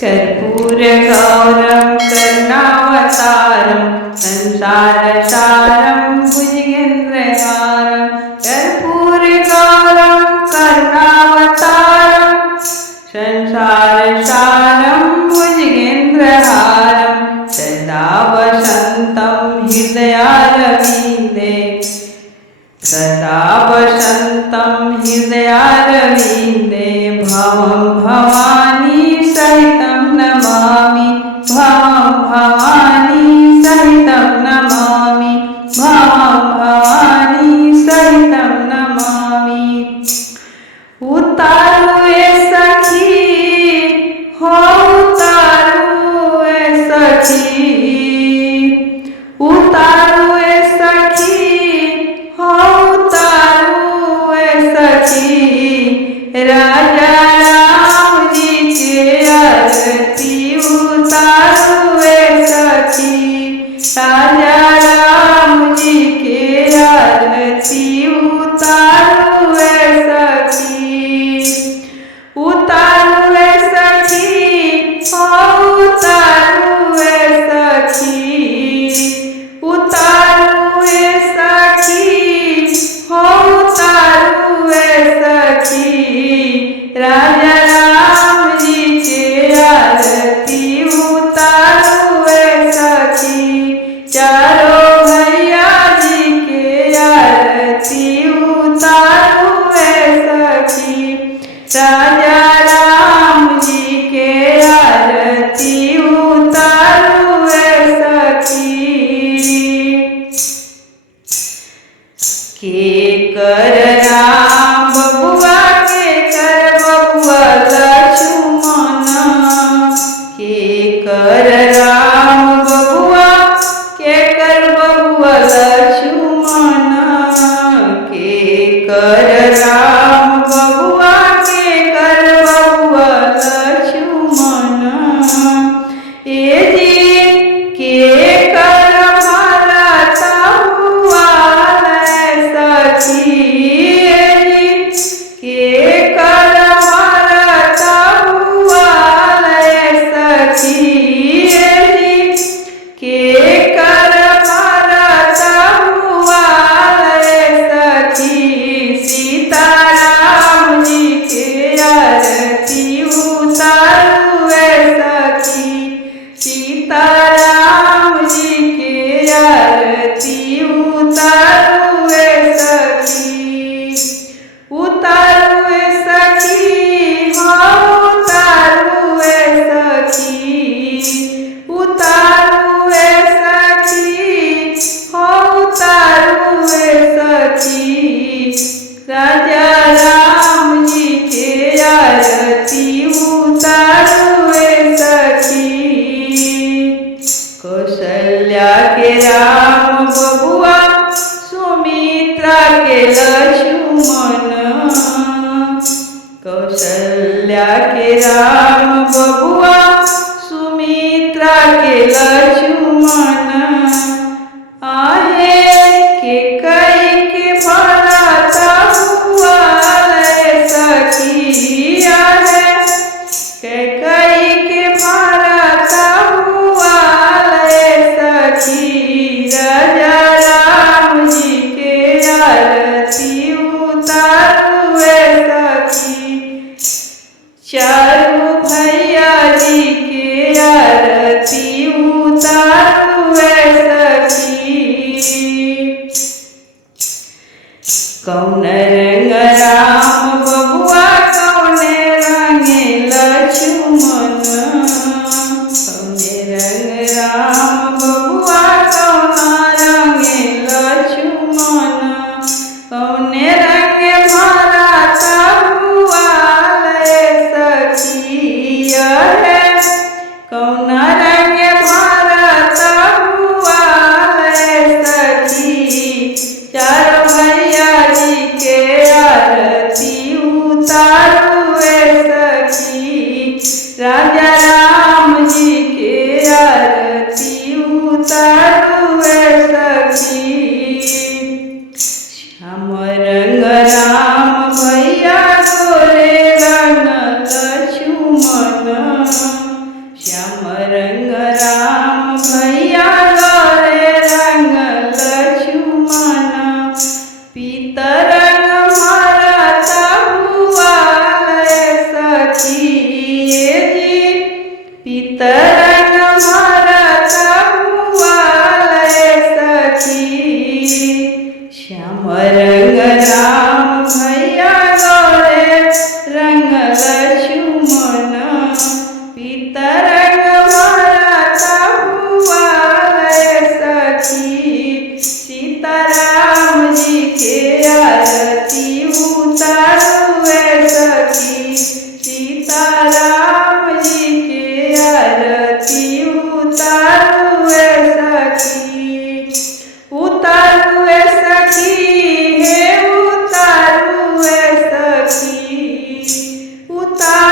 कर्पूरगौरं करुणावतारं संसारसारं भुजगेन्द्रहारं कर्पूरगौरं करुणावतारं संसारसारं भुजगेन्द्रहारं सदा वसन्तं हृदयारविन्दे सदा वसन्तं हृदयारविन्दे भवं भवानी सहितं नमामि भवं भवानी सहितं नमामि भवं भवानी सहितं नमामि। उतारू ए सखी हो उतारू ए सखी उतारू ए सखी हो उतारू ए सखी राजा राम जी के आरती उतारू ए सखी राजा राम जी के आरती उतारू ए सखी उतारू ए सखी हो उतारू ए सखी उतारू ए सखी हो उतारू ए सखी राजा राम जी के आरती उतारू ए सखी चारों भैया जी के आरती उतारू ए सखी राजा राम जी के आरती उतारू ए सखी। के कर राम बबुआ के कर बबुआ लक्ष्मण के कर राम बबुआ के कर बबुआ लक्ष्मण के कर राम बबुआ के कर बबुआ लक्ष्मण ए जी के कर भारत हुआ सखी के कर भारत हुआ सखी के कर भारत हुआ सखी सीताराम जी के आरती उतारू ए सखी सीताराम जी के आरती उतारू ए सखी उतारू ए सखी हो उतारू ए सखी उतारू ए सखी हो उतारू ए सखी राजा राम जी के आरती उतारू ए सखी कौशल्या के राम बबुआ सुमित्रा के लक्ष्मण कौशल्या के राम बबुआ सुमित्रा के लक्ष्मण आहे के कई के भरत हुआ सखी आहे के कई के भरत हुआ सखी राजा राम जी के आरती उतारू ए सखी चारू भैया जी के आरती उतारू ए सखी कौन रंग राम बबुआ कौन रंग लक्ष्मण कौन रंग राम बबुआ कौन रंग लक्ष्मण कौन रंग भारत हुआ सखी है कौन रंग भारत हुआ सखी चारों भैया जी के आरती उतारू ए सखी राजा राम जी के आरती उतारू ए सखी श्याम रंग राम भैया गोरे रंग लक्ष्मण सीताराम जी के आरती उतारू सखी, उतारू सखी हे उतारू सखी, उतारू